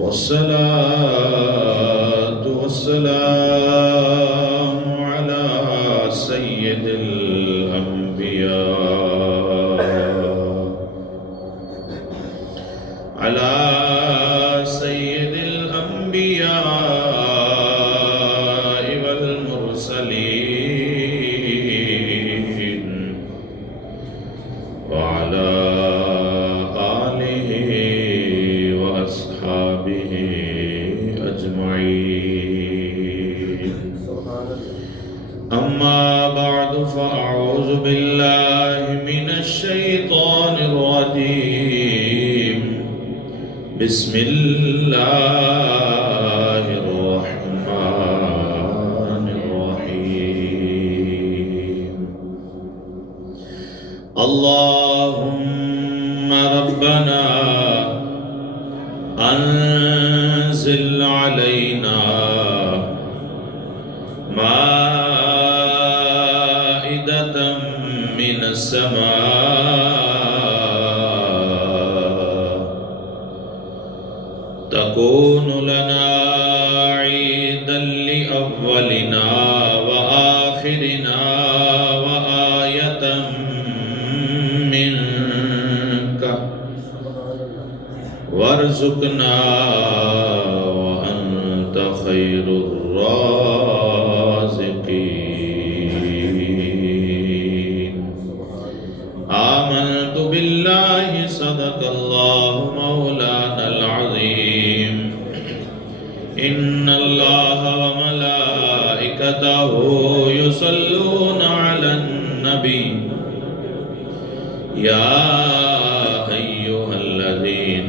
والصلاة والسلام على سيد الأنبياء على سيد الأنبياء والمرسلين وعلى آله وأصحابه أجمعين. أما بعد فأعوذ بالله من الشيطان الرجيم. بسم الله الرحمن الرحيم. اللهم ربنا أنزل علينا مائدة من السماء تكون لنا عيدا لأولنا وآخرنا وآية منك وارزقنا وأنت خير الرازقين. آمنت بالله صدق الله مولانا العظيم. إن الله وملائكته يصلون على النبي يا أيها الذين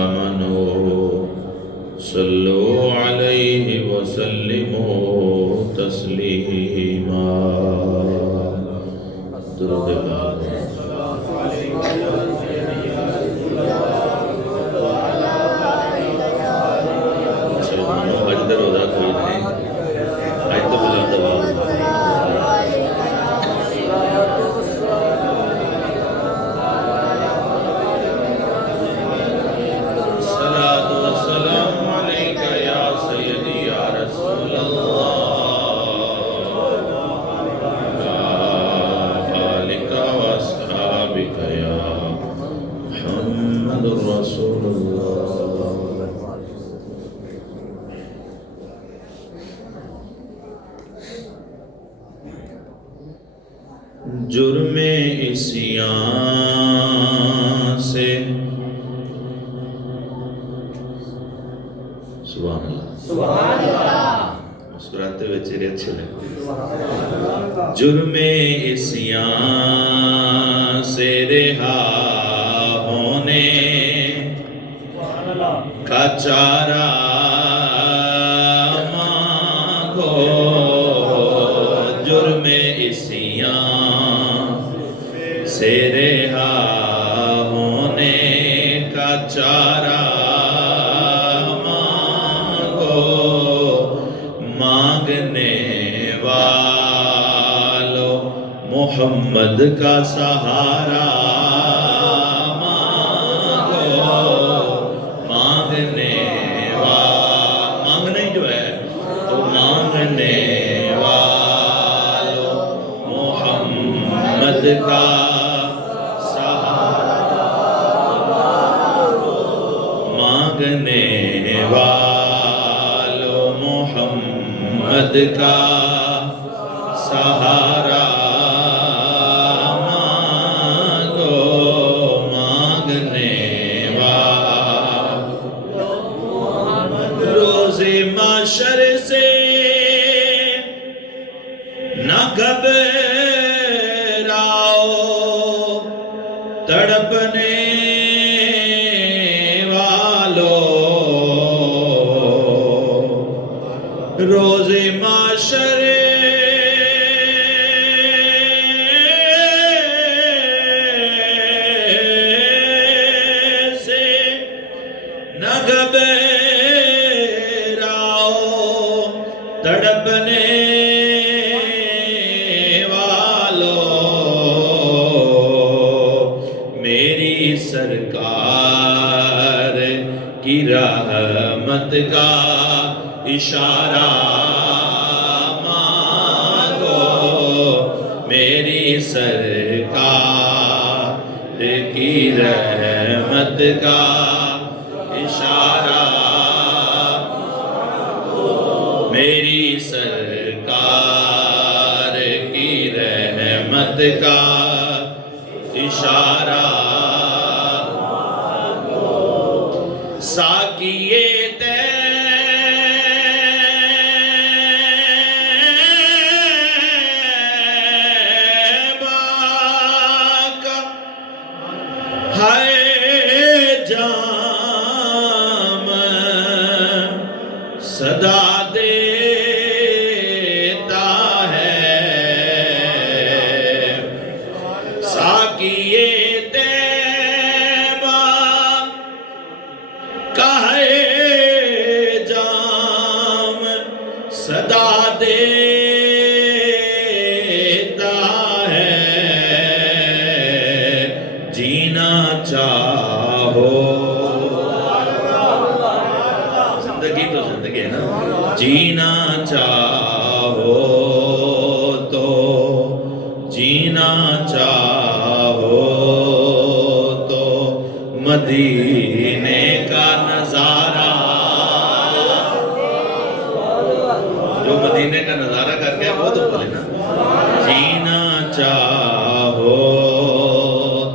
آمنوا صلوا عليه وسلموا تسليما. درود پاک رسول اللہ. جرم عصیان سے سبحان اللہ مسکراتے ہوئے چہرے اچھے لگتے. جرم عصیان سے رہا ہونے کا چارہ مانگو. جرم عصیان سے رہا ہونے کا چارہ مانگو. مانگنے والو محمد کا سہارا کا سہارا مانگنے والو محمد کا سہارا مانگو. مانگنے والو روز محشر سے نہ گھبراؤ تڑپنے والو. روز محشر سے نہ گھبراؤ تڑپنے سرکار کی راہ رحمت کا اشارہ مانگو، میری سرکار کی رحمت کا اشارہ، میری سرکار کی رحمت کا اشارہ، ساقیے طیبہ کا ہے جام، صدا دیتا ہے، ساقیے طیبہ کا ہے جام، صدا دیتا ہے، جینا چاہو، زندگی تو زندگی ہے نا، جینا چاہو تو جینا چاہو تو مدینے کا نظارہ، جو مدینے کا نظارہ کر کے وہ تو بولے نا، جینا چاہو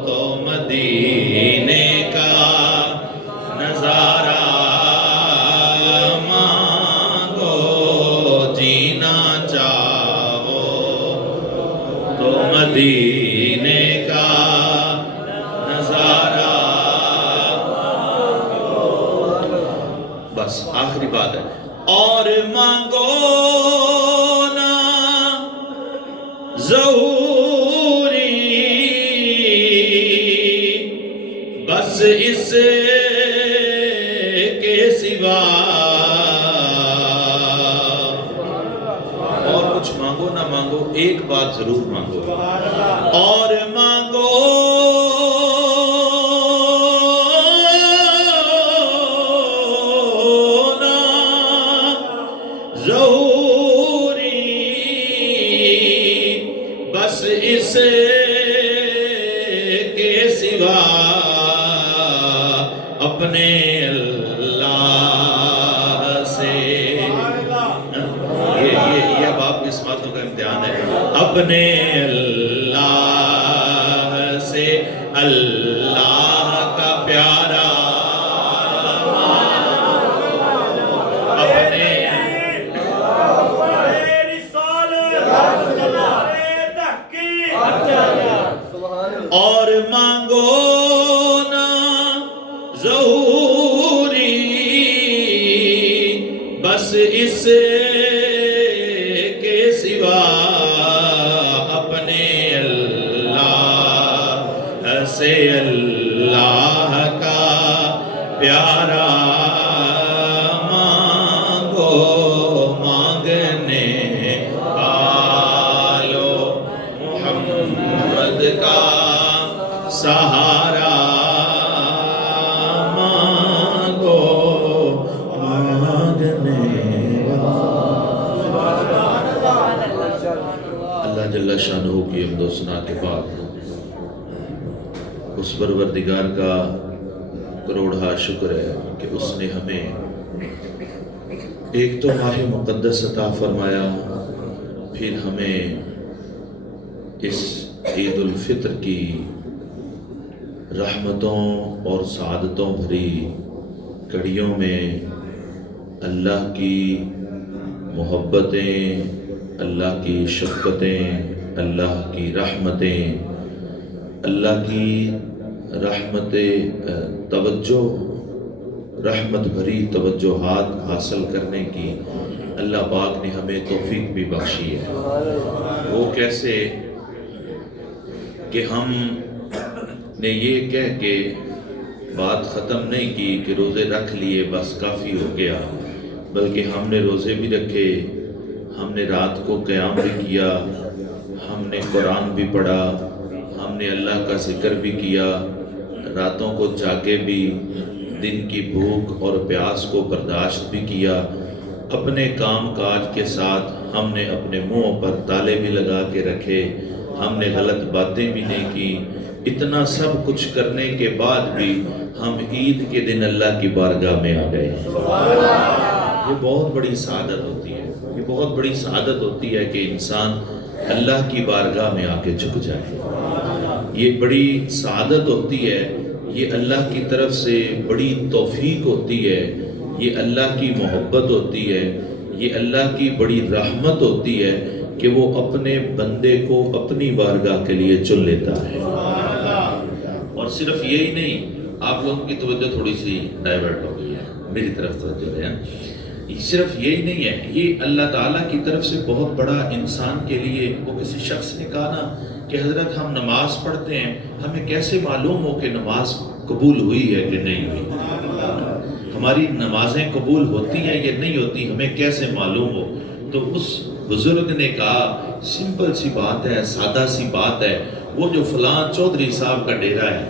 تو مدینے کا نظارہ مانگو، جینا چاہو تو مدینے کا نظارہ، بس آخری بات ہے، اور مانگو نا ظہوری، بس اس کے سوا، اور کچھ مانگو نہ مانگو ایک بات ضرور مانگو، اور مانگو نا ظہوری، بس اس کے سوا، اپنے اللہ سے، یہ اب آپ کی اس باتوں کا امتحان ہے، اپنے اللہ سے اللہ کا پیارا، اپنے اور مانگو نا ظہوری، بس اس کے سوا، اپنے اللہ سے اللہ کا پیارا مانگو، مانگنے والو محمد کا سہارا مانگو، مانگنے اللہ جل شانہ کی حمد و ثنا کے بعد اس پروردگار کا کروڑہا شکر ہے کہ اس نے ہمیں ایک تو ماہ مقدس عطا فرمایا، پھر ہمیں اس عید الفطر کی رحمتوں اور سعادتوں بھری کڑیوں میں اللہ کی محبتیں، اللہ کی شفقتیں، اللہ کی رحمتیں، اللہ کی رحمت بھری توجہات حاصل کرنے کی اللہ پاک نے ہمیں توفیق بھی بخشی ہے۔ وہ کیسے کہ ہم نے یہ کہہ کے بات ختم نہیں کی کہ روزے رکھ لیے بس کافی ہو گیا، بلکہ ہم نے روزے بھی رکھے، ہم نے رات کو قیام بھی کیا، ہم نے قرآن بھی پڑھا، ہم نے اللہ کا ذکر بھی کیا، راتوں کو جاگے بھی، دن کی بھوک اور پیاس کو برداشت بھی کیا، اپنے کام کاج کے ساتھ ہم نے اپنے منہ پر تالے بھی لگا کے رکھے، ہم نے غلط باتیں بھی نہیں کی۔ اتنا سب کچھ کرنے کے بعد بھی ہم عید کے دن اللہ کی بارگاہ میں آ گئے۔ یہ بہت بڑی سعادت ہوتی ہے، یہ بہت بڑی سعادت ہوتی ہے کہ انسان اللہ کی بارگاہ میں آ کے جھک جائے۔ یہ بڑی سعادت ہوتی ہے، یہ اللہ کی طرف سے بڑی توفیق ہوتی ہے، یہ اللہ کی محبت ہوتی ہے، یہ اللہ کی بڑی رحمت ہوتی ہے کہ وہ اپنے بندے کو اپنی بارگاہ کے لیے چن لیتا ہے۔ اور صرف یہی نہیں، آپ لوگوں کی توجہ تھوڑی سی ڈائیورٹ ہو گئی ہے، میری طرف توجہ ہے۔ صرف یہی نہیں ہے، یہ اللہ تعالیٰ کی طرف سے بہت بڑا انسان کے لیے۔ وہ کسی شخص نے کہا نا کہ حضرت ہم نماز پڑھتے ہیں، ہمیں کیسے معلوم ہو کہ نماز قبول ہوئی ہے کہ نہیں ہوئی؟ ہماری نمازیں قبول ہوتی ہیں یا نہیں ہوتی، ہمیں کیسے معلوم ہو؟ تو اس بزرگ نے کہا سمپل سی بات ہے، سادہ سی بات ہے، وہ جو فلاں چودھری صاحب کا ڈیرا ہے،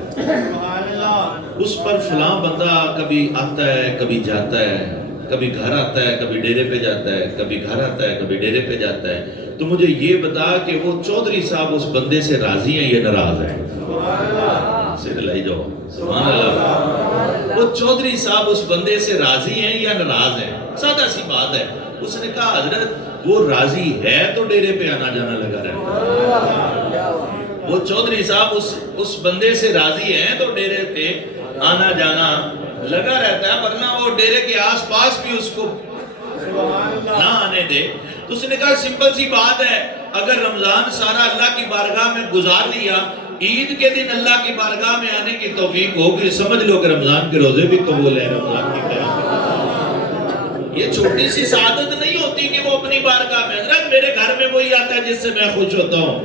اس پر فلاں بندہ کبھی آتا ہے کبھی جاتا ہے، کبھی گھر آتا ہے کبھی ڈیرے پہ جاتا ہے، کبھی گھر آتا ہے کبھی ڈیرے پہ جاتا ہے، تو مجھے یہ بتا کہ وہ چودھری صاحب اس بندے سے راضی ہیں یا ناراض ہیں؟ سر لائی جاؤ، سبحان اللہ۔ وہ چودھری صاحب اس بندے سے راضی ہیں یا ناراض ہیں؟ سادہ سی بات ہے۔ اس نے کہا حضرت وہ راضی ہے تو ڈیرے پہ آنا جانا لگا رہتا ہے، وہ چودھری صاحب اس بندے سے راضی ہیں تو ڈیرے پہ آنا جانا لگا رہتا ہے، ورنہ وہ ڈیرے کے آس پاس بھی اس کو نہ آنے دے۔ تو اس نے کہا سمپل سی بات ہے، اگر رمضان سارا اللہ کی بارگاہ میں گزار لیا، عید کے دن اللہ کی بارگاہ میں آنے کی توفیق ہوگی، سمجھ لو کہ رمضان کے روزے بھی قبول ہیں، رمضان کی قیام۔ یہ چھوٹی سی سعادت نہیں ہوتی کہ وہ اپنی بارگاہ میں، حضرت میرے گھر میں وہی آتا ہے جس سے میں خوش ہوتا ہوں،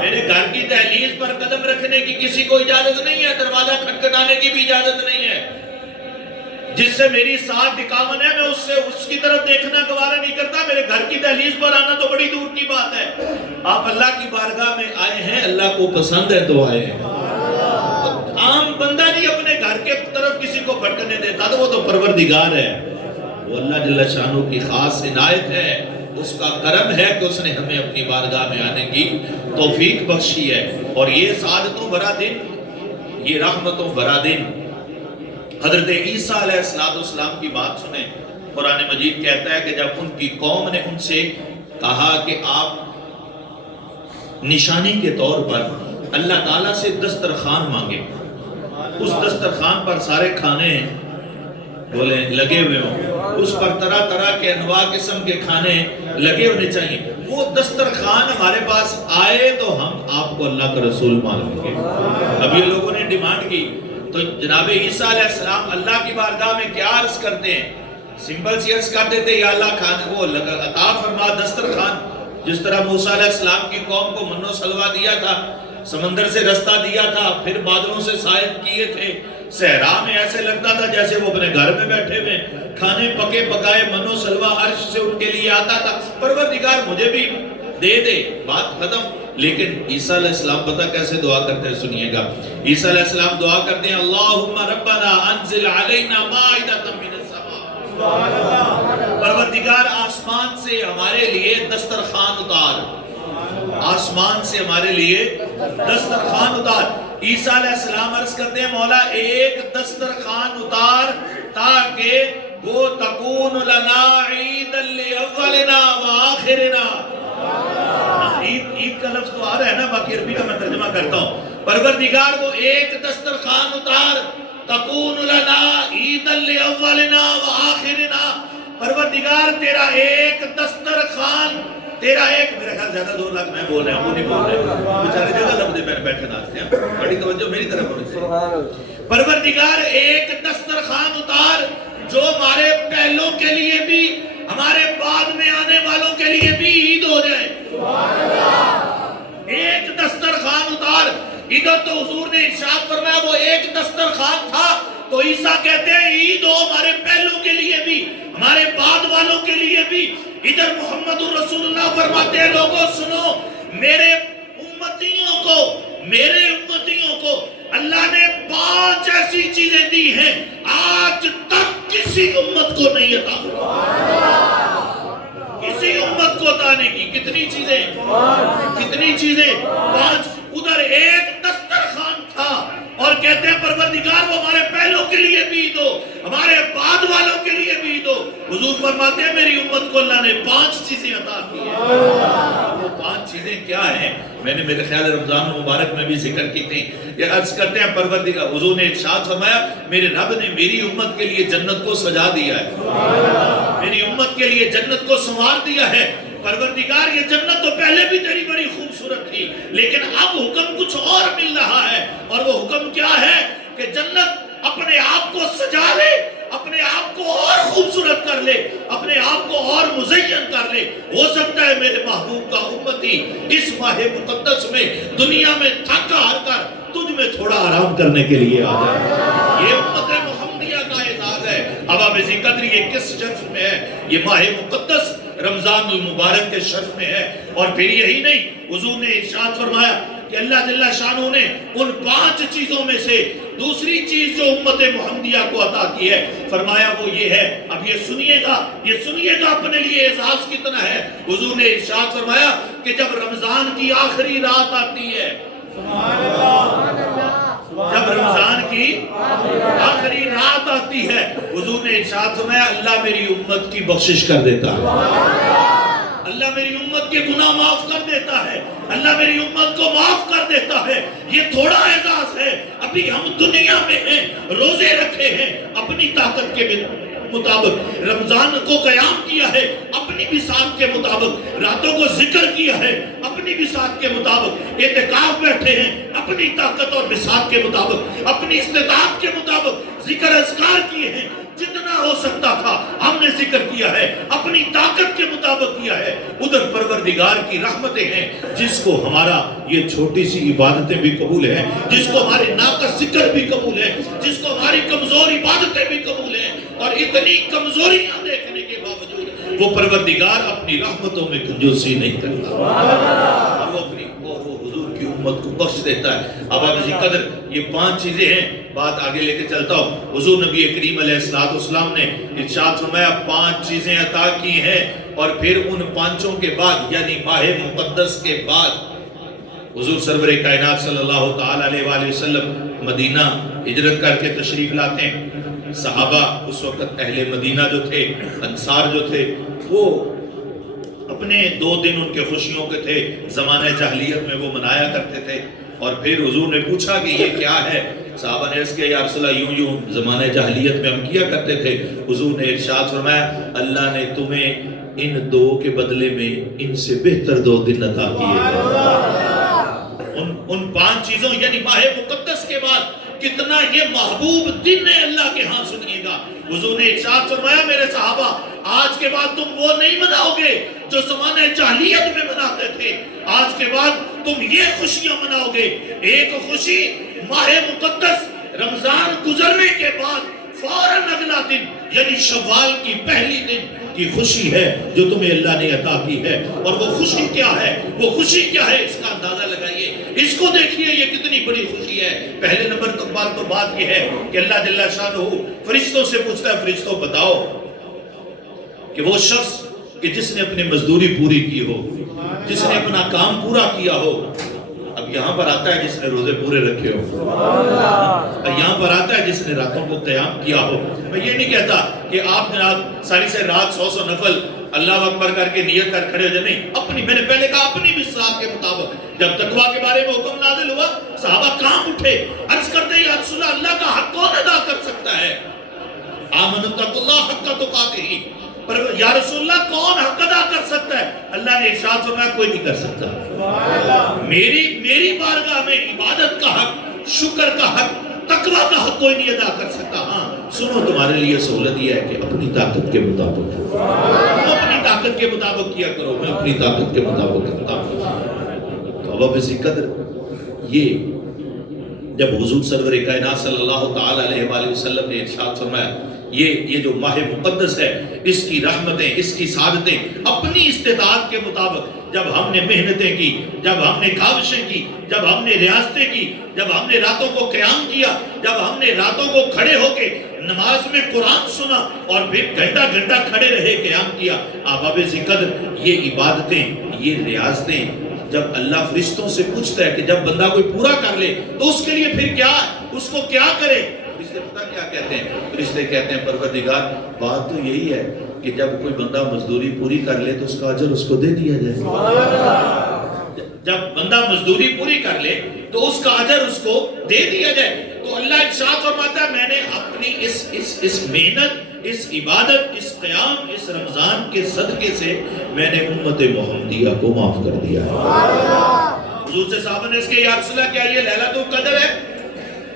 میرے گھر کی دہلیز پر قدم رکھنے کی کسی کو اجازت نہیں ہے، دروازہ کھٹکھٹانے کی بھی اجازت نہیں ہے، جس سے میری ساتھ نکامن ہے میں اس کی طرف دیکھنا گوارا نہیں کرتا، میرے گھر کی دہلیز پر آنا تو بڑی دور کی بات ہے۔ آپ اللہ کی بارگاہ میں آئے ہیں، اللہ کو پسند ہے تو آئے ہیں۔ عام بندہ نہیں اپنے گھر کے طرف کسی کو بھٹکنے دیتا، تو وہ تو پروردگار ہے، وہ اللہ جل شانہ کی خاص عنایت ہے، اس کا کرم ہے کہ اس نے ہمیں اپنی بارگاہ میں آنے کی توفیق بخشی ہے۔ اور یہ سعادتوں بھرا دن، یہ رحمتوں بھرا دن، حضرت عیسیٰ علیہ السلام کی بات سنیں۔ قرآن مجید کہتا ہے کہ جب ان کی قوم نے ان سے کہا کہ آپ نشانی کے طور پر اللہ تعالیٰ سے دسترخوان مانگے، اس دسترخوان پر سارے کھانے بولے لگے ہوئے ہوں، اس پر طرح طرح کے انواع قسم کے کھانے لگے ہونے چاہیے، وہ دسترخوان ہمارے پاس آئے تو ہم آپ کو اللہ کا رسول مان لیں گے۔ اب یہ لوگوں نے ڈیمانڈ کی تو جناب عیسیٰ علیہ السلام اللہ کی بارگاہ میں کیا عرض کرتے ہیں؟ سمپل سی عرض کرتے تھے یا اللہ کھانا وہ عطا فرما دسترخوان، جس طرح موسیٰ علیہ السلام کی قوم کو من و سلوہ دیا تھا، سمندر سے رستہ دیا تھا، پھر بادلوں سے سائد کیے تھے، صحرا میں ایسے لگتا تھا جیسے وہ اپنے گھر میں بیٹھے ہوئے، کھانے پکے پکائے من و سلوہ عرش سے ان کے لیے آتا تھا، پروردگار مجھے بھی دے دے، بات ختم۔ لیکن عیسیٰ علیہ السلام پتہ کیسے دعا کرتے ہیں، سنیے گا۔ عیسیٰ علیہ السلام دعا کرتے ہیں اللہم ربنا انزل علینا مائدۃ من السماء، پروردگار آسمان سے ہمارے لیے دسترخوان اتار، آسمان سے ہمارے لیے دسترخوان اتار۔ عیسیٰ علیہ السلام عرض کرتے ہیں مولا ایک دسترخوان اتار تاکہ وہ تکون لنا عیدا لاولنا وآخرنا۔ عید کا لفظ تو آ رہا ہے نا، باقی عربی کا میں ترجمہ کرتا ہوں۔ پروردگار وہ ایک دسترخوان اتار تکون لنا عیدا لاولنا وآخرنا، پروردگار تیرا ایک دسترخوان، تیرا ایک، میرا خیال زیادہ دور لگ میں بول رہا ہوں، وہ نہیں بول رہے بیچارے جگہ لفظ پہ بیٹھے ناچتے ہیں، بڑی توجہ میری طرف ہونی چاہیے۔ پروردگار ایک دسترخوان اتار جو ہمارے پہلوں کے لیے بھی، ہمارے بعد میں آنے والوں کے لیے بھی عید ہو جائے۔ ایک دسترخوان اتار، ادھر تو حضور نے ارشاد فرمایا وہ ایک دسترخوان تھا، تو عیسیٰ کہتے ہیں عید ہو ہمارے پہلوں کے لیے بھی، ہمارے بعد والوں کے لیے بھی۔ ادھر محمد الرسول اللہ فرماتے ہیں لوگوں سنو، میرے امتیوں کو میرے امتیوں کو اللہ نے 5 ایسی چیزیں دی ہیں آج تک کسی امت کو نہیں عطا کسی امت کو عطا نہیں کی. کتنی چیزیں 5. ادھر ایک دسترخوان تھا اور کہتے ہیں پروردگار وہ ہمارے پہلوں کے لیے بھی دو, ہمارے بعد والوں کے لیے بھی دو. حضور فرماتے ہیں میری امت کو اللہ نے 5 چیزیں عطا کی ہیں. وہ 5 چیزیں کیا ہیں؟ میں نے میرے خیال رمضان مبارک میں بھی ذکر کی تھی. یہ عرض کرتے ہیں پروردگار, حضور نے ارشاد فرمایا میرے رب نے میری امت کے لیے جنت کو سجا دیا ہے, میری امت کے لیے جنت کو سنوار دیا ہے. پروردگار یہ جنت تو پہلے بھی تیری بڑی خوبصورت تھی, لیکن اب حکم کچھ اور مل رہا ہے, اور وہ حکم کیا ہے کہ جنت اپنے آپ کو سجا لے, اپنے آپ کو اور خوبصورت کر لے, اپنے آپ کو اور مزین کر لے. ہو سکتا ہے میرے محبوب کا امتی اس ماہ مقدس میں دنیا میں تھکا ہار کر تجھ میں تھوڑا آرام کرنے کے لیے آ جائے. یہ امت محمدیہ کا اعزاز ہے. اب آپ اسی قدر یہ کس شرف میں ہے؟ یہ ماہ مقدس رمضان المبارک کے شرف میں ہے. اور پھر یہی نہیں, حضور نے ارشاد فرمایا کہ اللہ جل شانہ نے ان 5 چیزوں میں سے دوسری چیز جو امت محمدیہ کو عطا کی ہے, فرمایا وہ یہ ہے. اب یہ سنیے گا اپنے لیے اعزاز کتنا ہے. حضور نے ارشاد فرمایا کہ جب رمضان کی آخری رات آتی ہے, جب رمضان کی آخری رات آتی ہے, حضور نے ارشاد فرمایا اللہ میری امت کی بخشش کر دیتا ہے, اللہ میری امت کے گناہ معاف کر دیتا ہے, اللہ میری امت کو معاف کر دیتا ہے. یہ تھوڑا اعزاز ہے. ابھی ہم دنیا میں ہیں, روزے رکھے ہیں اپنی طاقت کے مطابق, رمضان کو قیام کیا ہے اپنی بساط کے مطابق, راتوں کو ذکر کیا ہے اپنی بساط کے مطابق, اعتکاف بیٹھے ہیں اپنی طاقت اور بساط کے مطابق, اپنی استطاعت کے مطابق ذکر اذکار کیے ہیں. جتنا ہو سکتا تھا ہم نے ذکر کیا ہے, اپنی طاقت کے مطابق کیا ہے. ادھر پروردگار کی رحمتیں ہیں, جس کو ہمارا یہ چھوٹی سی عبادتیں بھی قبول ہیں, جس کو ہماری ناقص ذکر بھی قبول ہے, جس کو ہماری کمزور عبادتیں بھی قبول ہیں, اور اتنی کمزوریاں دیکھنے کے باوجود وہ پروردگار اپنی رحمتوں میں کنجوسی نہیں کرتا, اور وہ اپنی حضور کی امت کو بخش دیتا ہے. اب اسی قدر یہ 5 چیزیں ہیں. بات آگے لے کے چلتا ہوں. حضور نبی کریم علیہ السلام نے ارشاد فرمایا 5 چیزیں عطا کی ہیں, اور پھر ان 5 کے بعد یعنی ماہ مقدس کے بعد حضور سرور کائنات صلی اللہ تعالی علیہ وآلہ وسلم مدینہ ہجرت کر کے تشریف لاتے ہیں. صحابہ اس وقت اہل مدینہ جو تھے, انصار جو تھے, وہ اپنے 2 دن ان کے خوشیوں کے تھے, زمانہ جاہلیت میں وہ منایا کرتے تھے. اور پھر حضور نے پوچھا کہ یہ کیا ہے؟ صحابہ نے عرض کیا یا رسول اللہ یوں زمانہ جاہلیت میں ہم کیا کرتے تھے. حضور نے ارشاد فرمایا اللہ نے تمہیں ان 2 کے بدلے میں ان سے بہتر 2 دن عطا کیے. ان 5 چیزوں یعنی ماہ مقدس کے بعد کتنا یہ محبوب دن ہے اللہ کے ہاں. سنیے گا, حضور نے ارشاد فرمایا میرے صحابہ آج کے بعد تم وہ نہیں مناؤ گے جو زمانہ جاہلیت میں مناتے تھے. آج کے بعد تم یہ خوشیاں مناؤ گے. ایک خوشی ماہ مقدس رمضان گزرنے کے بعد فوراً اگلا دن یعنی شوال کی پہلی دن کی خوشی ہے جو تمہیں اللہ نے عطا کی ہے. اور وہ خوشی کیا ہے؟ وہ خوشی کیا ہے اس کا اندازہ لگائیے, اس کو دیکھیے یہ کتنی بڑی خوشی ہے. پہلے نمبر تو بات یہ ہے کہ اللہ جل شانہ فرشتوں سے پوچھتا ہے فرشتوں بتاؤ کہ وہ شخص کہ جس نے اپنی مزدوری پوری کی ہو, جس نے اپنا کام پورا کیا ہو. اب یہاں پر آتا ہے جس نے روزے پورے رکھے ہو, یہاں پر آتا ہے جس نے راتوں کو قیام کیا ہو. میں یہ نہیں کہتا کہ آپ جناب ساری سے رات 100 نفل اللہ اکبر کر کے نیت کر کھڑے ہو جائے, نہیں. اپنی میں نے پہلے کہا اپنی بساط کے مطابق جب تقویٰ کے بارے میں حکم نازل ہوا صحابہ کام اٹھے, عرض کرتے ہیں یا رسول اللہ کا حق کون ادا کر سکتا ہے؟ آمنوا اتقوا اللہ حق تقاتہ, پر یا رسول اللہ کون حق ادا کر سکتا ہے؟ اللہ نے ارشاد فرمایا کوئی نہیں کر سکتا. میری بارگاہ میں عبادت کا حق, شکر کا حق, تقویٰ کا حق کوئی نہیں ادا کر سکتا. ہاں سنو تمہارے لیے سہولت یہ ہے کہ اپنی طاقت کے مطابق اپنی طاقت کے مطابق کیا کرو. میں اپنی طاقت کے مطابق کرتا ہوں. تو اب اسی قدر یہ جب حضور سرور کائنات صلی اللہ تعالی علیہ وآلہ وسلم نے ارشاد فرمایا یہ جو ماہ مقدس ہے، اس کی رحمتیں، اس کی سعادتیں اپنی استطاعت کے مطابق جب ہم نے محنتیں کی، جب ہم نے کاوشیں کی، جب ہم نے ریاستیں کی، جب ہم نے راتوں کو قیام کیا، جب ہم نے راتوں کو کھڑے ہو کے نماز میں قرآن سنا اور پھر گھنٹہ گھنٹہ کھڑے رہے قیام کیا، احباب قدر یہ عبادتیں، یہ ریاستیں جب اللہ فرشتوں سے پوچھتا ہے کہ جب بندہ کوئی پورا کر لے تو اس کے لیے پھر کیا، اس کو کیا کرے؟ فرشتے پتہ کیا کہتے ہیں؟ فرشتے کہتے ہیں پروردگار بات تو یہی ہے کہ جب کوئی بندہ مزدوری پوری کر لے تو اس کا اجر اس کو دے دیا جائے۔ جب بندہ مزدوری پوری کر لے تو اس کا اجر اس کو دے دیا جائے۔ تو اللہ ارشاد فرماتا ہے میں نے اپنی اس محنت، اس عبادت، اس قیام، اس رمضان کے صدقے سے میں نے امت محمدیہ کو معاف کر دیا ہے۔ حضور سے صحابہ نے اس کے یا رسول اللہ کیا یہ لیلۃ القدر ہے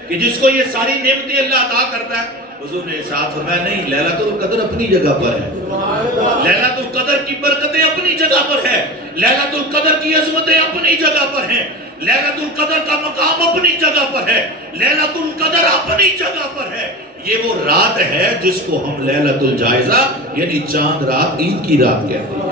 کہ جس کو یہ ساری نعمتیں اللہ عطا کرتا ہے؟ حضور نے ارشاد فرمایا نہیں، لیلۃ القدر اپنی جگہ پر ہے، لیلۃ القدر کی برکتیں اپنی جگہ پر ہے، لیلۃ القدر کی عظمتیں اپنی جگہ پر ہیں، لیلۃ القدر کا مقام اپنی جگہ پر ہے، لیلۃ القدر اپنی جگہ پر ہے۔ یہ وہ رات ہے جس کو ہم لیلۃ الجائزہ یعنی چاند رات، عید کی رات کہتے ہیں۔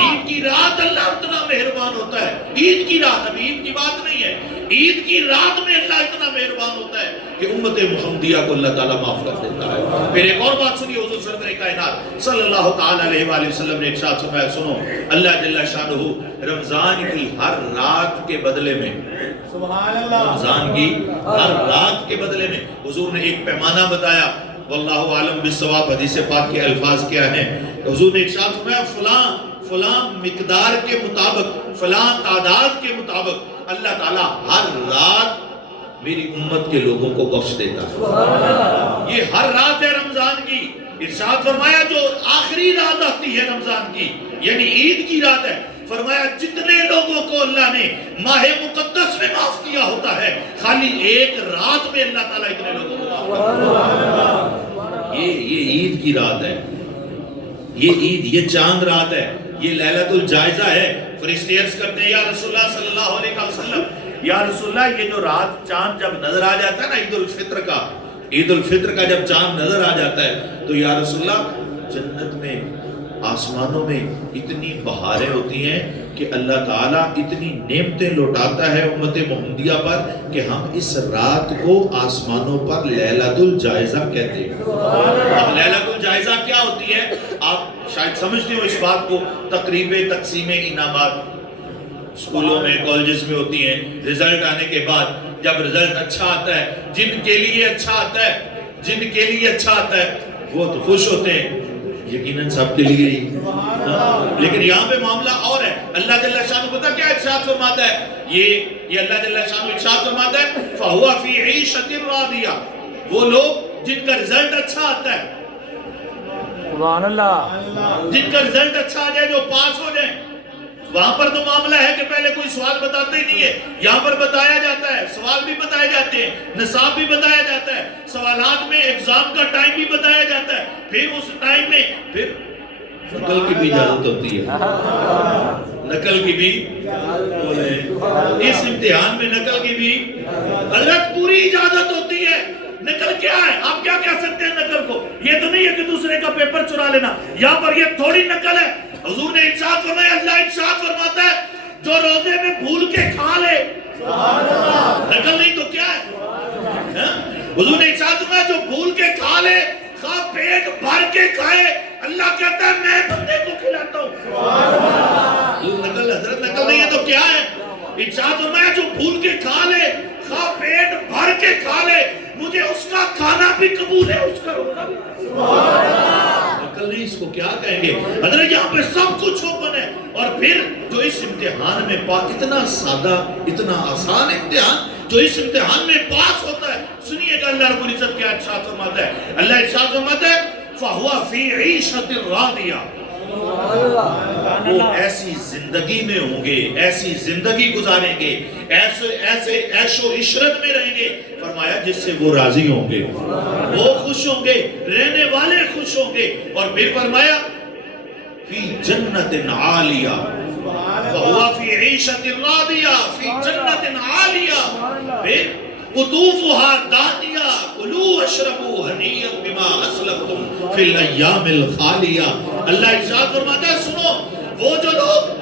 عید کی رات اللہ اتنا مہربان ہوتا ہے، عید کی رات، ابھی عید کی بات نہیں ہے، عید کی رات میں اللہ اتنا مہربان ہوتا ہے کہ امت محمدیہ کو اللہ تعالیٰ معاف کر دیتا ہے۔ پھر ایک اور بات سنیے، حضور سرور کائنات صلی اللہ تعالیٰ علیہ وآلہ وسلم نے ارشاد فرمایا، سنو اللہ جل شانہ رمضان کی ہر رات کے بدلے میں، رمضان کی ہر رات کے بدلے میں حضور نے ایک پیمانہ بتایا، واللہ عالم بالصواب، حدیث پاک کے الفاظ کیا ہیں؟ حضور نے ارشاد فرمایا فلاں مقدار کے مطابق، فلاں تعداد کے مطابق اللہ تعالیٰ ہر رات میری امت کے لوگوں کو بخش دیتا ہے۔ یہ ہر رات ہے رمضان کی۔ ارشاد فرمایا جو آخری رات آتی ہے رمضان کی یعنی عید کی رات ہے، فرمایا جتنے لوگوں کو اللہ نے ماہ مقدس میں معاف کیا ہوتا ہے خالی ایک رات میں اللہ تعالیٰ اتنے لوگوں کو معاف کرتا ہے۔ یہ عید کی رات ہے، یہ عید، یہ چاند رات ہے، یہ لیلۃ الجائزہ ہے۔ فرشتے عرض کرتے ہیں یا رسول اللہ صلی اللہ علیہ وسلم، یا رسول اللہ یہ جو رات چاند جب نظر آ جاتا ہے نا عید الفطر کا جب چاند نظر آ جاتا ہے تو یا رسول اللہ جنت میں، آسمانوں میں اتنی بہاریں ہوتی ہیں کہ اللہ تعالیٰ اتنی نعمتیں لوٹاتا ہے امت محمدیہ پر کہ ہم اس رات کو آسمانوں پر لیلۃ الجائزہ کہتے ہیں۔ اب لیلۃ الجائزہ کیا ہوتی ہے؟ آپ شاید سمجھتے ہو اس بات کو، تقریب تقسیم انعامات اسکولوں میں، کالجز میں ہوتی ہیں، رزلٹ آنے کے بعد جب رزلٹ اچھا آتا ہے، جن کے لیے اچھا آتا ہے وہ تو خوش ہوتے ہیں، یقیناً سب کے لیے ہی، لیکن یہاں پہ معاملہ اور ہے۔ اللہ جل شانہ پتہ کیا ارشاد فرماتا ہے؟ یہ اللہ جل شانہ ارشاد فرماتا ہے فَهُوَ فِي عِيشَةٍ رَاضِيَةٍ، وہ لوگ جن کا رزلٹ اچھا آتا ہے، سبحان اللہ، جن کا رزلٹ اچھا آ جائے، جو پاس ہو جائیں، وہاں پر تو معاملہ ہے کہ پہلے کوئی سوال بتاتے ہی نہیں ہے، یہاں پر بتایا جاتا ہے، سوال بھی بتائے جاتے ہیں، نصاب بھی بتایا جاتا ہے، سوالات میں ایگزام کا ٹائم بھی بتایا جاتا ہے، پھر اس ٹائم میں پھر نقل کی بھی اجازت ہوتی ہے، نقل کی بھی، اس امتحان میں نقل کی بھی حضرت پوری اجازت ہوتی ہے۔ نقل کیا ہے؟ آپ کیا کہہ سکتے ہیں نقل کو؟ یہ تو نہیں ہے کہ دوسرے کا پیپر چرا لینا، یہاں پر یہ تھوڑی نقل ہے۔ حضور نے ارشاد فرمایا، اللہ ارشاد فرماتا ہے جو روزے میں بھول کے کھا لے، نقل نہیں تو کیا ہے؟ حضور نے ارشاد فرمایا جو بھول کے کھا لے، خواہ پیٹ بھر کے کھائے، اللہ کہتا ہے میں بندے کو کھلاتا ہوں۔ نقل حضرت نقل نہیں ہے تو کیا ہے؟ ارشاد فرمایا جو بھول کے کھا لے، خواہ پیٹ بھر کے کھا لے، مجھے اس کا کھانا بھی قبول ہے، اس کا روزہ بھی۔ نقل نہیں، اس کو کیا کہیں گے؟ حضرت یہاں پہ سب کچھ اوپن ہے، اور پھر جو اس امتحان میں اتنا سادہ، اتنا آسان امتحان جو اس امتحان میں پاس ہوتا ہے، سنیے گا اللہ رب العزت کیا ارشاد فرماتا ہے۔ اللہ ارشاد فرماتا ہے فَهُوَ فِي عِيشَةٍ رَاضِيَةٍ، وہ ایسی زندگی میں ہوں گے، ایسی زندگی گزاریں گے، ایسے عیش و عشرت میں رہیں گے، فرمایا جس سے وہ راضی ہوں گے، وہ خوش ہوں گے، رہنے والے خوش ہوں گے، اور پھر فرمایا فی جنت عالیہ، فَهُوَ فِي عِيشَةٍ رَاضِيَةٍ فِي جنت عالیہ، پھر قطوفها دانیہ کلوا واشربوا ہنیئا بما اسلفتم فی الایام الخالیہ. اللہ ارشاد فرماتا ہے سنو وہ جو لوگ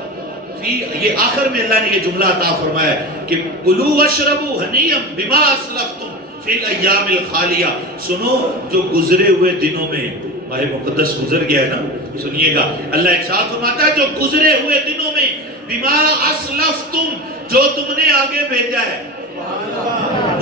یہ آخر میں اللہ نے یہ جملہ عطا فرمایا کہ کلوا واشربوا ہنیئا بما اسلفتم فی الایام الخالیہ. سنو جو گزرے ہوئے دنوں میں ماہ مقدس گزر گیا ہے نا, سنیے گا اللہ ارشاد فرماتا ہے جو گزرے ہوئے دنوں میں بما اسلفتم جو تم نے آگے بھیجا ہے,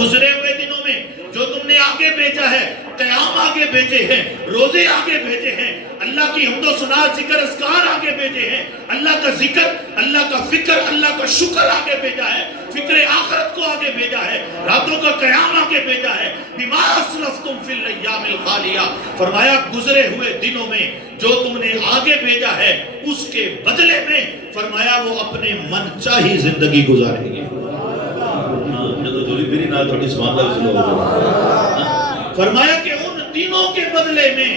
گزرے ہوئے دنوں میں جو تم نے آگے بھیجا ہے, قیام آگے بھیجے ہیں, روزے آگے بھیجے ہیں, اللہ کی حمد و ثنا ذکر اذکار آگے بھیجے ہیں, اللہ کا ذکر, اللہ کا فکر, اللہ کا شکر آگے بھیجا ہے, فکر آخرت کو آگے بھیجا ہے, راتوں کا قیام آگے بھیجا ہے. بما اسلفتم فی الایام الخالیہ, فرمایا گزرے ہوئے دنوں میں جو تم نے آگے بھیجا ہے اس کے بدلے میں فرمایا وہ اپنے من چاہی زندگی گزاریں گے. فرمایا کہ ان دنوں کے بدلے میں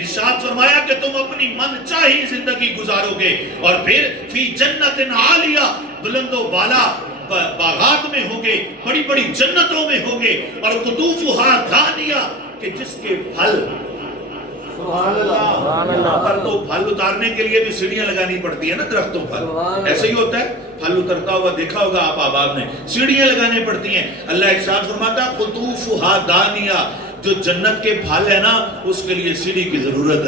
ارشاد فرمایا کہ تم اپنی من چاہی زندگی گزارو گے, اور پھر فی جنت عالیہ, بلند و بالا باغات میں ہوگے, بڑی بڑی جنتوں میں ہوگے, اور قطوفہا دانیہ کہ جس کے پھل, پر تو پھل اتارنے کے لیے بھی سیڑھیاں لگانی پڑتی ہیں نا درختوں پر, ایسے ہی ہوتا ہے, پھل اترتا ہوا دیکھا ہوگا آپ آباد میں, سیڑھیاں لگانے پڑتی ہیں. اللہ ارشاد فرماتا ہے قطوفہا دانیہ, جو جنت کے پھل ہے نا اس کے لیے سیڑھی کی ضرورت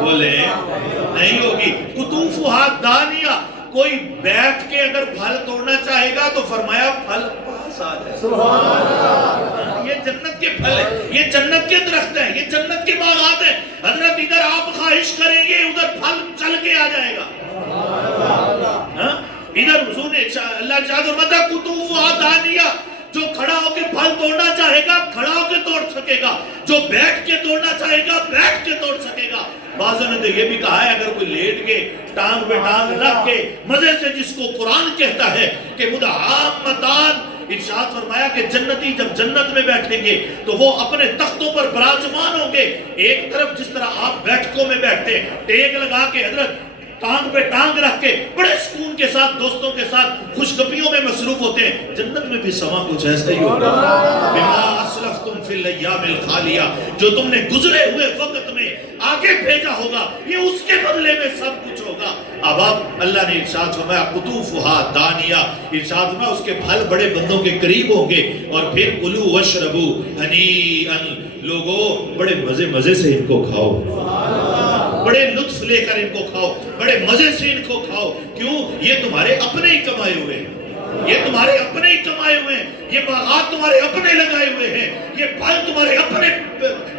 بولے نہیں ہوگی. قطوفہا دانیہ, کوئی بیٹھ کے اگر پھل توڑنا چاہے گا تو فرمایا پھل پاس آ جائے. یہ جنت کے پھل ہے, یہ جنت کے درخت ہیں, یہ جنت کے باغات ہیں. حضرت ادھر آپ خواہش کریں گے ادھر پھل چل کے آ جائے گا. ادھر حضور نے اللہ چاہتا فرماتا قطوفہا دانیہ, جو کھڑا ہو کے پھل توڑنا چاہے گا کھڑا ہو کے توڑ سکے گا, جو بیٹھ کے توڑنا چاہے گا بیٹھ کے توڑ سکے گا. بعضوں نے تو یہ بھی کہا ہے اگر کوئی لیٹ کے ٹانگ پہ ٹانگ رکھ کے مزے سے, جس کو قرآن کہتا ہے کہ مدعامتان, ارشاد فرمایا کہ جنتی جب جنت میں بیٹھیں گے تو وہ اپنے تختوں پر براجمان ہوں گے. ایک طرف جس طرح آپ بیٹھکوں میں بیٹھتے ہیں ٹیک لگا کے حضرت ٹانگ پہ ٹانگ رکھ کے بڑے سکون کے ساتھ دوستوں کے ساتھ خوشگپیوں میں مصروف ہوتے ہیں, جنت میں بھی سما کچھ ایسا ہی ہوگا. بما اسلفتم فی الایام الخالیہ, جو تم نے گزرے ہوئے وقت میں آگے بھیجا ہوگا یہ اس کے بدلے میں سب کچھ ہوگا. اب اللہ نے ارشاد فرمایا قطوفہا دانیہ, ارشاد فرمایا اس کے پھل بڑے بندوں کے قریب ہوں گے, اور پھر کلوا واشربوا ہنیئا, لوگوں بڑے مزے مزے سے ان کو کھاؤ, بڑے لطف لے کر ان کو کھاؤ, بڑے مزے سے ان کو کھاؤ. کیوں؟ یہ تمہارے اپنے ہی کمائے ہوئے ہیں, یہ تمہارے اپنے ہی کمائے ہوئے ہیں, یہ باغات تمہارے اپنے لگائے ہوئے ہیں, یہ پھل تمہارے اپنے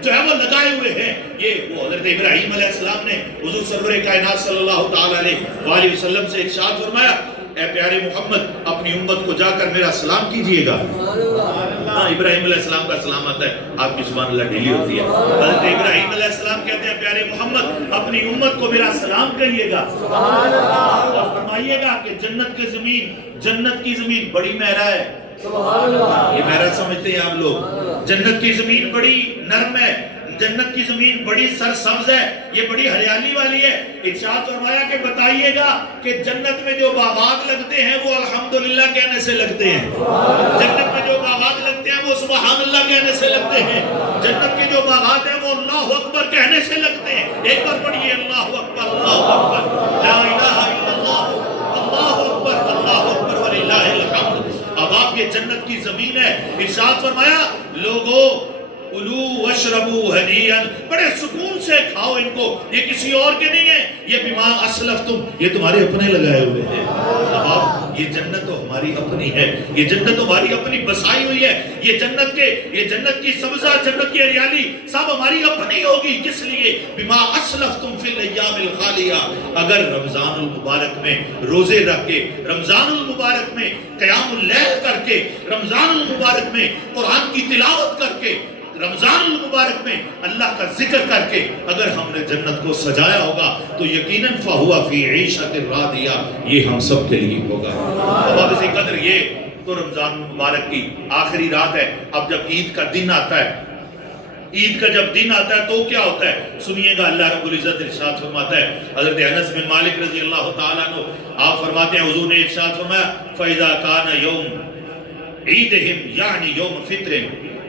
جو ہے وہ لگائے ہوئے ہیں. یہ وہ حضرت ابراہیم علیہ السلام نے حضور سرور کائنات صلی اللہ تعالی علیہ وآلہ وسلم سے ارشاد فرمایا اے پیارے محمد اپنی امت کو جا کر میرا سلام کیجئے گا. ابراہیم علیہ السلام کا سلام آتا ہے, آپ کی زبان اللہ ڈھیلی ہوتی ہے. حضرت ابراہیم علیہ السلام کہتے ہیں پیارے محمد اپنی امت کو میرا سلام کریے گا, اور فرمائیے گا کہ جنت کی زمین بڑی مہرا ہے. یہ مہرا سمجھتے ہیں آپ لوگ, جنت کی زمین بڑی نرم ہے, جنت کی زمین بڑی سرسبز ہے, یہ بڑی ہریالی والی ہے. ارشاد فرمایا کہ بتائیے گا کہ جنت میں جو باغات لگتے ہیں وہ الحمدللہ کہنے سے لگتے ہیں, جنت میں جو باغات لگتے ہیں وہ سبحان اللہ کہنے سے لگتے ہیں, جنت کے جو باغات ہیں وہ اللہ اکبر کہنے سے لگتے ہیں. ایک بار پڑھیے اللہ اکبر لا الہ الا اللہ, اللہ اکبر وللہ الحمد. اب آپ یہ جنت کی زمین ہے, ارشاد فرمایا لوگو کلوا واشربوا ہنیئا, بڑے سکون سے کھاؤ ان کو, یہ کسی اور کے نہیں ہے, یہ بما اسلفتم, یہ تمہارے اپنے لگائے ہوئے ہیں. اب یہ جنت تو ہماری اپنی ہے, یہ جنت تو ہماری اپنی بسائی ہوئی ہے, یہ جنت کی سبزہ, جنت کی ہریالی سب ہماری اپنی ہوگی. کس لیے؟ بما اسلفتم فی الایام الخالیہ. اگر رمضان المبارک میں روزے رکھ کے, رمضان المبارک میں قیام اللیل کر کے, رمضان المبارک میں قرآن کی تلاوت کر کے, رمضان المبارک میں اللہ کا ذکر کر کے اگر ہم نے جنت کو سجایا ہوگا تو یقیناً فَهُوَ فِي عِيشَةٍ رَاضِيَةٍ, یہ ہم سب کے لیے ہوگا. اب اسی قدر یہ تو رمضان المبارک کی آخری رات ہے. اب جب عید کا دن آتا ہے, عید کا جب دن آتا ہے تو کیا ہوتا ہے سنیے گا. اللہ رب العزت ارشاد فرماتا ہے, حضرت انس بن مالک رضی اللہ تعالیٰ عنہ آپ فرماتے ہیں حضور نے ارشاد فرمایا فَإِذَا كَانَ يَوْمٌ عیدہم یعنی یوم فطر،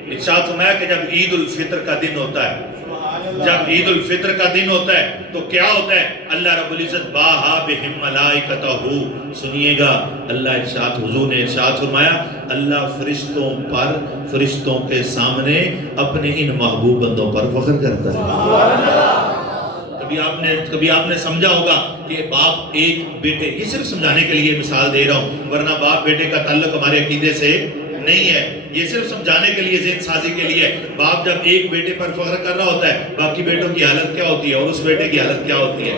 ارشاد فرمایا کہ جب عید الفطر کا دن ہوتا ہے، جب عید الفطر کا دن ہوتا ہے تو کیا ہوتا ہے؟ اللہ رب العزت باہا بہم ملائکتہ، سنیے گا، اللہ ارشاد، حضور نے ارشاد فرمایا اللہ فرشتوں پر، فرشتوں کے سامنے اپنے ان محبوب بندوں پر فخر کرتا ہے۔ کبھی آپ نے سمجھا ہوگا کہ باپ ایک بیٹے، یہ صرف سمجھانے کے لیے مثال دے رہا ہوں، ورنہ باپ بیٹے کا تعلق ہمارے عقیدے سے نہیں ہے، یہ صرف سمجھانے کے لیے، ذہن سازی کے لیے۔ باپ جب ایک بیٹے پر فخر کر رہا ہوتا ہے، باقی بیٹوں کی حالت کیا ہوتی ہے اور اس بیٹے کی حالت کیا ہوتی ہے؟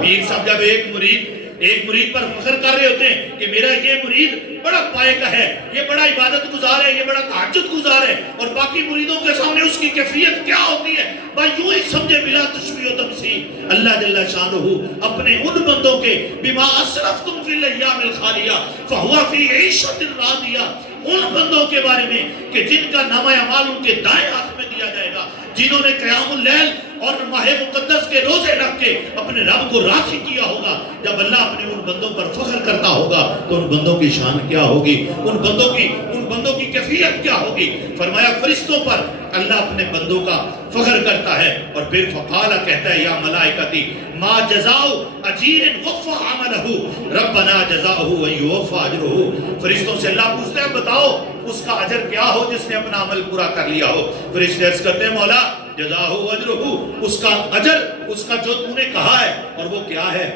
پیر صاحب جب ایک مرید پر فخر کر رہے ہوتے ہیں کہ میرا یہ مرید بڑا پائے کا ہے، یہ بڑا عبادت گزار ہے، یہ بڑا تہجد گزار ہے، اور باقی مریدوں کے سامنے اس کی کیفیت کیا ہوتی ہے؟ بھائی یوں ہی سمجھے بلا تشبیہ و تمثیل، اللہ جل شانہ اپنے ان بندوں کے بما اسرفتم فی الایام الخالیہ فہو فی عیشۃ راضیہ، ان بندوں کے بارے میں کہ جن کا نامہ اعمال ان کے دائیں ہاتھ میں دیا جائے گا، جنہوں نے قیام اللیل اور ماہ مقدس کے روزے رکھ کے اپنے رب کو راضی کیا ہوگا۔ جب اللہ اپنے ان بندوں پر فخر کرتا ہوگا تو ان بندوں کی شان کیا ہوگی، ان بندوں کی کیفیت کیا ہوگی؟ فرمایا فرشتوں پر اللہ اپنے بندوں کا فخر کرتا ہے، اور پھر فقال کہتا ہے یا ملائکتی ما جزاء اجیر وفى عملہ ربنا جزاءہ ویوفى اجرہ۔ فرشتوں سے اللہ پوچھتا ہے بتاؤ اس کا اجر کیا ہو جس نے اپنا عمل پورا کر لیا ہو؟ فرشتے عرض کرتے ہیں مولا جزاءہ اجرہ، اس کا اجر، اس کا جو تو نے کہا ہے، اور وہ کیا ہے؟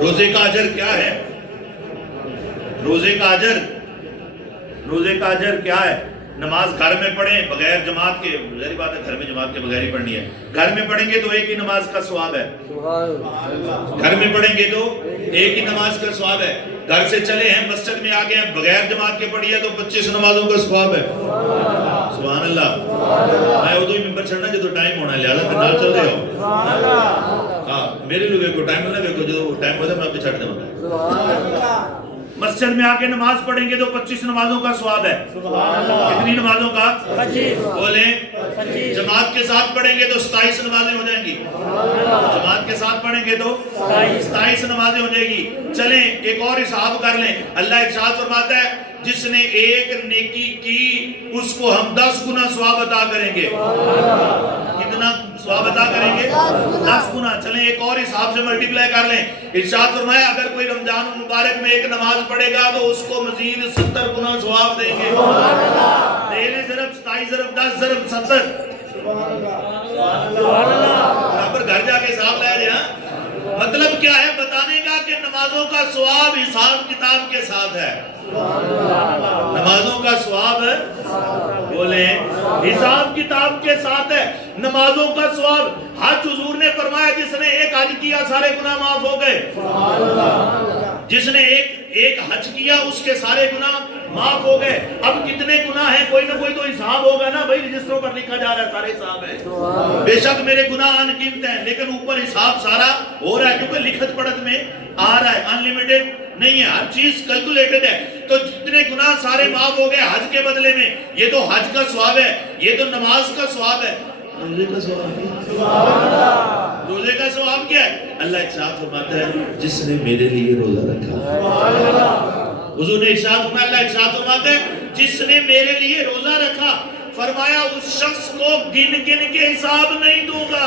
روزے کا اجر کیا ہے؟ روزے کا اجر کیا ہے؟ نماز گھر میں پڑھیں بغیر جماعت کے، ظاہر بات ہے گھر میں جماعت کے بغیر ہی پڑھنی ہے، گھر میں پڑھیں گے تو ایک ہی نماز کا ثواب ہے، گھر میں پڑھیں گے تو ایک ہی نماز کا ثواب ہے۔ گھر سے چلے ہیں مسجد میں آگے ہیں بغیر جماعت کے پڑھی ہے تو 25 نمازوں کا ثواب ہے۔ سبحان اللہ۔ میں ادو ہی ممبر چڑھنا جو تو ٹائم ہونا ہے، لہذا پھر نال چل رہے ہو، ہاں میرے لوگے کو ٹائم ہونا، دیکھو جو ٹائم ہوتا ہے میں آپ پہ چھڑ دے ہوتا۔ مسجد میں آ کے نماز پڑھیں گے تو 25 نمازوں کا ثواب ہے۔ کتنی نمازوں کا؟ 25۔ بولیں جماعت کے ساتھ پڑھیں گے تو 27 نمازیں ہو جائیں گی، جماعت کے ساتھ پڑھیں گے تو 27 نمازیں ہو جائیں گی۔ چلیں ایک اور حساب کر لیں، اللہ ارشاد فرماتا ہے جس نے ایک نیکی کی اس کو ہم 10 گنا ثواب عطا کریں گے۔ کتنا ثواب عطا کریں گے؟ 10 گنا۔ چلیں ایک اور حساب سے ملٹیپلائی کر لیں، ارشاد فرمایا اگر کوئی رمضان المبارک میں ایک نماز پڑھے گا تو اس کو مزید 70 گنا ثواب دیں گے۔ دے ضرب 27 ضرب 10 ضرب 70، برابر گھر جا کے حساب لے رہے ہیں۔ مطلب کیا ہے بتانے کا کہ نمازوں کا ثواب حساب کتاب کے ساتھ ہے، نمازوں کا ثواب ہے، بولیں حساب کتاب کے ساتھ ہے نمازوں کا ثواب۔ حج حضور نے فرمایا جس نے ایک حج کیا سارے گناہ معاف ہو گئے، جس نے ایک حج کیا اس کے سارے گناہ معاف ہو گئے۔ اب کتنے گناہ ہیں؟ کوئی نہ کوئی تو حساب ہوگا نا بھائی، رجسٹروں پر لکھا جا رہا ہے سارے حساب ہے۔ بے شک میرے گناہ ان گنت ہیں لیکن اوپر حساب سارا ہو رہا ہے، کیونکہ لکھت پڑھت میں آ رہا ہے، ان لمیٹڈ نہیں ہے، ہر چیز کیلکولیٹڈ ہے۔ تو جتنے گناہ سارے معاف ہو گئے حج کے بدلے میں، یہ تو حج کا ثواب ہے، یہ تو نماز کا ثواب ہے۔ روزے کا ثواب نہیں، روزے کا ثواب کیا ہے؟ اللہ ارشاد فرماتا ہے جس نے میرے لیے روزہ رکھا، حضور نے ارشاد فرمایا، اللہ ارشاد فرماتا ہے جس نے میرے لیے روزہ رکھا، فرمایا اس شخص کو گن گن کے حساب نہیں دوں گا۔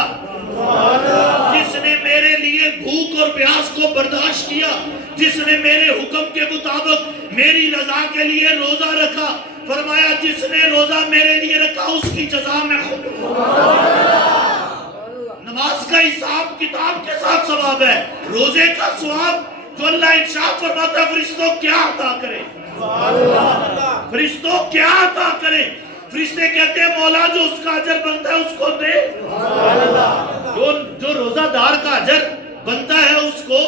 جس نے میرے لیے بھوک اور پیاس کو برداشت کیا، جس نے میرے حکم کے مطابق میری رضا کے لیے روزہ رکھا، فرمایا جس نے روزہ میرے لیے رکھا اس کی جزا میں خود۔ نماز کا حساب کتاب کے ساتھ ثواب ہے، روزے کا ثواب جو اللہ ارشاد فرماتا ہے فرشتوں کیا عطا کرے، فرشتوں کیا عطا کرے۔ فرشتے کہتے ہیں مولا جو اس کا اجر بنتا ہے اس کو دے، جو روزہ دار کا اجر بنتا ہے اس کو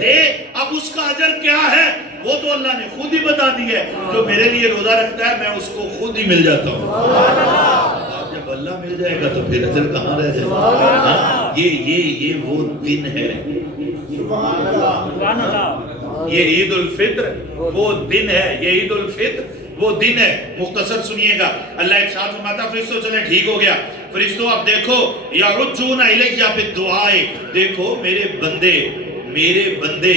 دے۔ اب اس کا اجر کیا ہے وہ تو اللہ نے خود ہی بتا دی ہے، جو میرے لیے روزہ رکھتا ہے میں اس کو خود ہی مل جاتا ہوں۔ جب اللہ مل جائے گا تو پھر اجر کہاں رہ جائے گا؟ یہ وہ دن ہے، یہ عید الفطر وہ دن ہے، یہ عید الفطر وہ دن ہے۔ مختصر سنیے گا، اللہ ارشاد فرماتا فرشتوں چلے ٹھیک ہو گیا، فرشتوں اب دیکھو یرجون الیہ بالدعاء، دیکھو میرے بندے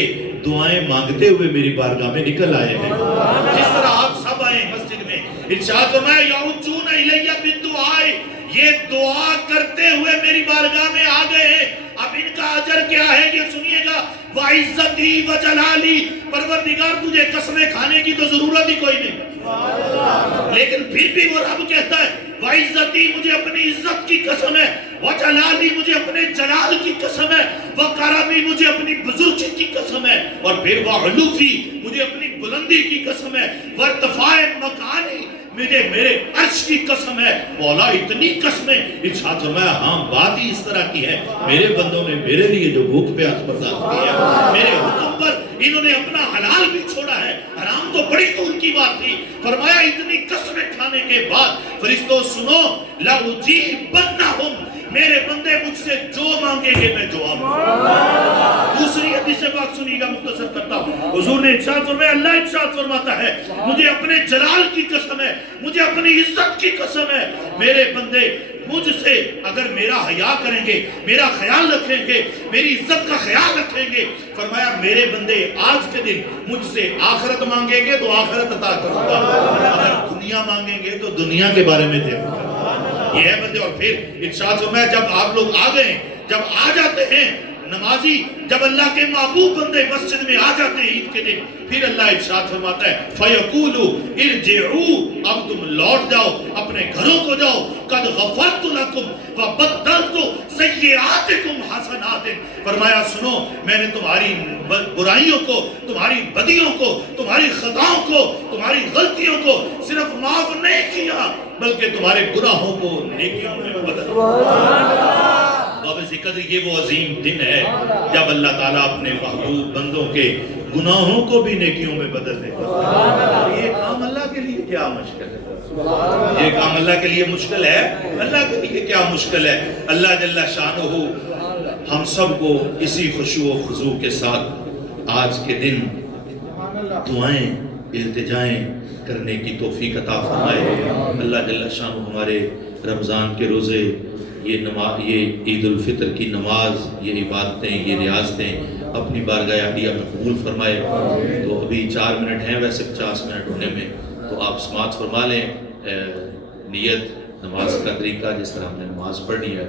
دعائیں مانگتے ہوئے میری بارگاہ میں نکل آئے ہیں، جس طرح آپ سب آئے مسجد میں، ارشاد فرمایا یعوجون الیہ بالدعاء، یہ دعا کرتے ہوئے میری بارگاہ میں آ گئے ہیں۔ اب ان کا اجر کیا ہے یہ سنیے گا، وَعِزَّتِي وَجَلَالِي، پروردگار تجھے قسمیں کھانے کی تو ضرورت ہی کوئی نہیں، لیکن پھر بھی وہ رب کہتا ہے وَعِزَّتِي، مجھے اپنی عزت کی قسم ہے، وَجَلَالِي، مجھے اپنے جلال کی قسم ہے، وَكَرَمِي، مجھے اپنی بزرگی کی قسم ہے، اور پھر وَعُلُوِّي، مجھے اپنی بلندی کی قسم ہے، وَارْتِفَاعِ مَكَانِي، مجھے میرے عرش کی قسم ہے۔ مولا اتنی قسمیں، ارشاد فرمایا ہاں بات ہی اس طرح کی ہے، میرے بندوں نے میرے لیے جو بھوک پیاس برداشت کی ہے، میرے حکم پر انہوں نے اپنا حلال بھی چھوڑا ہے، حرام تو بڑی دور کی بات تھی۔ فرمایا اتنی قسمیں کھانے کے بعد فرشتوں سنو، لَأُجِيبَنَّهُمْ، میرے بندے مجھ سے جو مانگیں گے میں جواب دوں۔ دوسری حدیث پاک سنیے گا، مختصر کرتا ہوں۔ حضور نے ارشاد فرمایا، اللہ ارشاد فرماتا ہے مجھے اپنے جلال کی قسم ہے، مجھے اپنی عزت کی قسم ہے، میرے بندے مجھ سے اگر میرا حیا کریں گے، میرا خیال رکھیں گے، میری عزت کا خیال رکھیں گے، فرمایا میرے بندے آج کے دن مجھ سے آخرت مانگیں گے تو آخرت عطا کروں گا، اگر دنیا مانگیں گے تو دنیا کے بارے میں دے گا۔ یہ ہے بندے۔ اور پھر ارشاد فرمایا جب آپ لوگ آ گئے، جب آ جاتے ہیں نمازی، جب اللہ کے محبوب بندے مسجد میں آ جاتے ہیں عید کے دن، پھر اللہ ارشاد فرماتا ہے فَيَقُولُ ارْجِعُوا، اب تم لوٹ جاؤ، اپنے گھروں کو جاؤ، قَدْ غَفَرْتُ لَكُمْ وَبَدَّلْتُ سَيِّئَاتِكُمْ حَسَنَاتٍ، فرمایا سنو میں نے تمہاری برائیوں کو، تمہاری بدیوں کو، تمہاری خطاؤں کو، تمہاری غلطیوں کو صرف معاف نہیں کیا بلکہ تمہارے گناہوں کو نیکیوں میں بدل دیا۔ بابِ قدر یہ وہ عظیم دن ہے جب اللہ تعالیٰ اپنے محبوب بندوں کے گناہوں کو بھی نیکیوں میں بدل دے گا۔ یہ کام اللہ کے لیے کیا مشکل ہے، یہ کام اللہ کے لیے مشکل ہے، اللہ کے لیے کیا مشکل ہے۔ اللہ جل شانہ ہم سب کو اسی خشوع و خضوع کے ساتھ آج کے دن دعائیں التجائیں کرنے کی توفیق عطا فرمائے۔ اللہ جل شانہ ہمارے رمضان کے روزے، یہ عید الفطر کی نماز، یہ عبادتیں، یہ ریاضتیں اپنی بارگاہ عالیہ میں قبول فرمائے۔ تو ابھی 4 منٹ ہیں ویسے 50 منٹ ہونے میں، تو آپ سماعت فرما لیں نیت نماز کا طریقہ جس طرح ہم نے نماز پڑھنی ہے۔